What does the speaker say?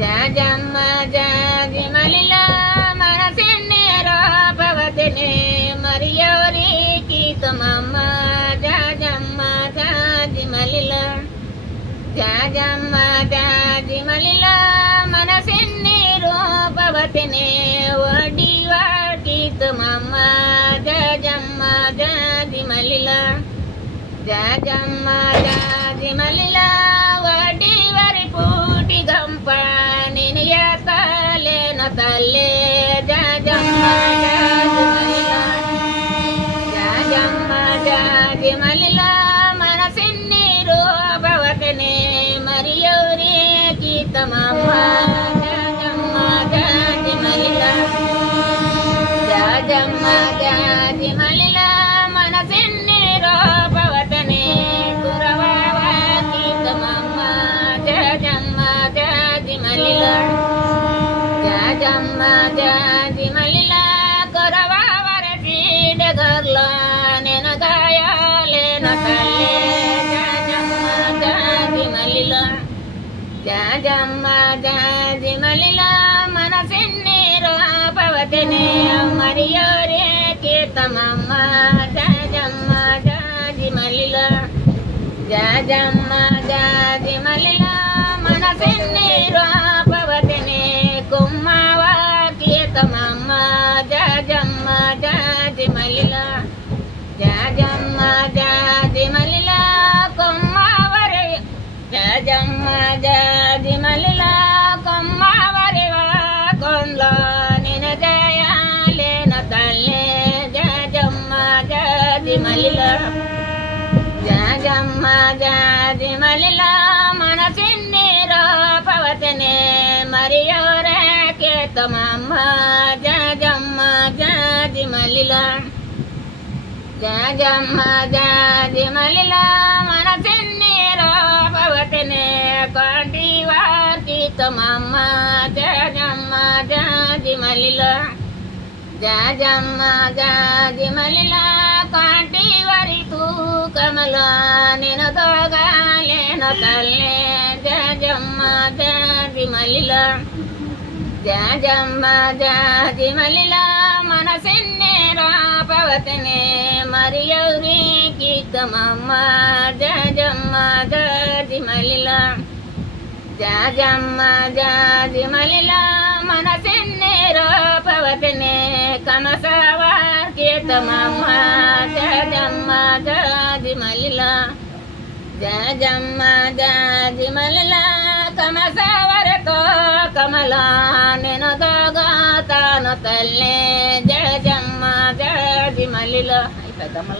జాజమ్మ జాజి మలిల మనసెన్నేరో పవతినే మరియవరికి తమమ్మ జాజమ్మ జాజి మలిల జాజమ్మ జాజి మలిల మనసెన్నేరో పవతినే వడి వాటి తమమ్మ జాజమ్మ జాజి మలిల జాజమ్మ జాజి మలిల వడి వరి పూటి గంప తల్లే జాజమ్మ జాజి మలిల జాజమ్మ జాజి మలిల మనసెన్నీరు భవతనే మరియవరికి తమమ్మ జాజమ్మ జాజి మలిల జాజమ్మ జాజి మలిల మనసెన్నీరు భవతనే కురవాకి తమమ్మ జాజమ్మ జాజి మలిల జాజమ్మ జాజి మలిల కొరవావర సీడగర్ల నెన గాయాలేన తల్లే జాజమ్మ జాజి మలిల జాజమ్మ జాజి మలిల మనసెన్నీరు పవతనే మరియవరికి తమమ్మ జాజమ్మ జాజి మలిల జాజమ్మ జాజి మలిల మనసెన్నీరు పవతనే కుమ్మవాకి తమమ్మ జాజమ్మ జాజి మలిల జాజమ్మ జాజి మలిల కొమ్మవరి జాజమ్మ జాజి మలిల కొమ్మవరి కొండ్ల నిన జయాలేన తల్లే జాజమ్మ జాజి మలిల జాజమ్మ జాజి మలిల మనసెన్నీరు పవతనే మరియవరికి తమమ్మ జాజమ్మ జాజి మలిల జాజమ్మ జాజి మలిల మనసెన్నీరు పవతనే కోటి వారికి తమమ్మ జాజమ్మ జాజి మలిల జాజమ్మ జాజి మలిల కోటి వరి తూకమల నేను తోగాలేన తల్లే జాజమ్మ జాజి మలిల జాజమ్మ జాజి మలిల మనసెన్నీరు పవతనే మరియవరికి తమమ్మ జాజమ్మ జాజి మలిల జాజమ్మ జాజి మలిల మనసెన్నీరు పవతనే కమసవారికి తమమ్మ జాజమ్మ జాజి మలిల జాజమ్మ జాజి మలిల కమసవరతో కమల మల్ల నేను దాగా తాను తల్లే జయజమ్మ జయది మల్లిలో పెద్దమ్మల